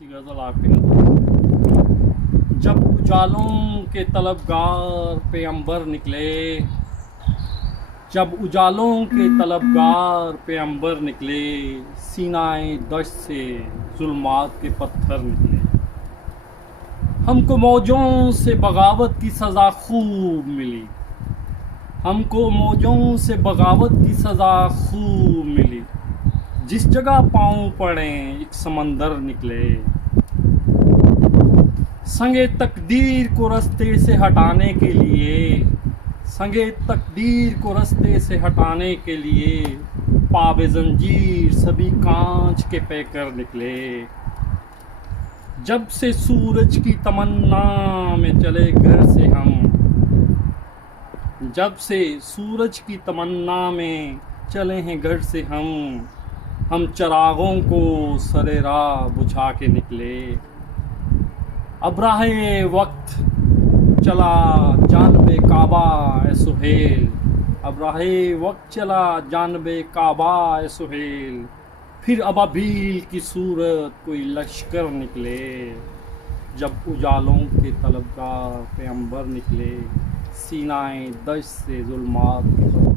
सी गज़ल आपकी नज़र। जब उजालों के तलबगार पे अंबर निकले, जब उजालों के तलबगार पे अंबर निकले, सीनाए दश्त से जुल्मात के पत्थर निकले। हमको मौजों से बगावत की सज़ा खूब मिली, हमको मौजों से बगावत की सज़ा खूब मिली। जिस जगह पाँव पड़े एक समंदर निकले, संगे तकदीर को रास्ते से हटाने के लिए, संगे तकदीर को रास्ते से हटाने के लिए, पावे जंजीर सभी कांच के पैकर निकले। जब से सूरज की तमन्ना में चले घर से हम, जब से सूरज की तमन्ना में चले हैं घर से हम चरागों को सरे राह बुझा के निकले। अब राहे वक्त चला जानबे काबा ए सुहेल, अब राहे वक्त चला जानबे काबा ए सुहेल, फिर अबाबील की सूरत कोई लश्कर निकले। जब उजालों के तलबगार पे अंबर निकले, सीनाए दश्त से जुल्मात के